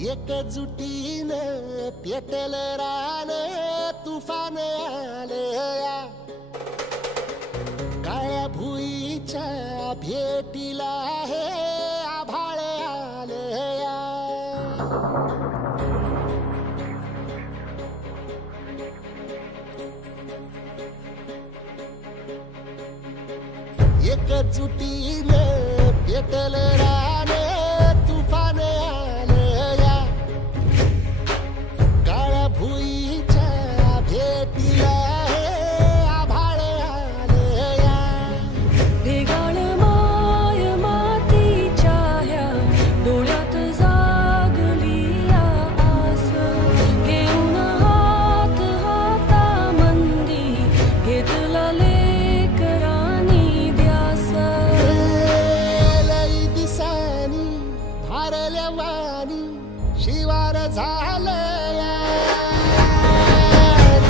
एकजुटीनं पेटल रान तुफान आलया काळ्या भुईच्या भेटीला हे आभाळ आलया एकजुटीनं पेटल रान तुफान आलया काळ्या भुईच्या भेटीला हे आभाळ आलया ढेगाळ माय मातीच्या ह्या डोळ्यात जागली आस घेऊन हात हातामंदी घेतला लेकरांनी ध्यास लई दिसानी भारल्या वाणी शिवार झालया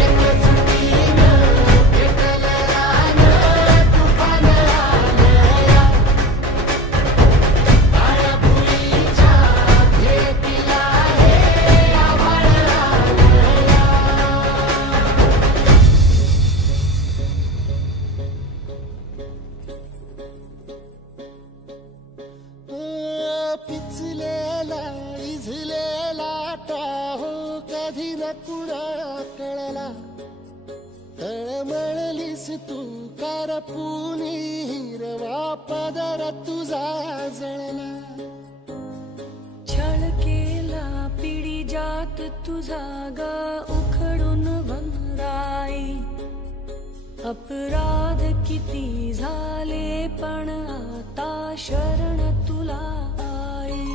एकजुटीनं पेटल रान तुफान आलया काळ्या भुईच्या भेटीला हे आभाळ आलया पिचलेला इझलेला टाहो कधी न कुणा कळला तळमळलीस तू करपुनी हिरवा पदर तुझा जळला छळ केला पिढी जात तुझा ग उखडून वनराई अपराध किती झाले पण आता शरण तुला आई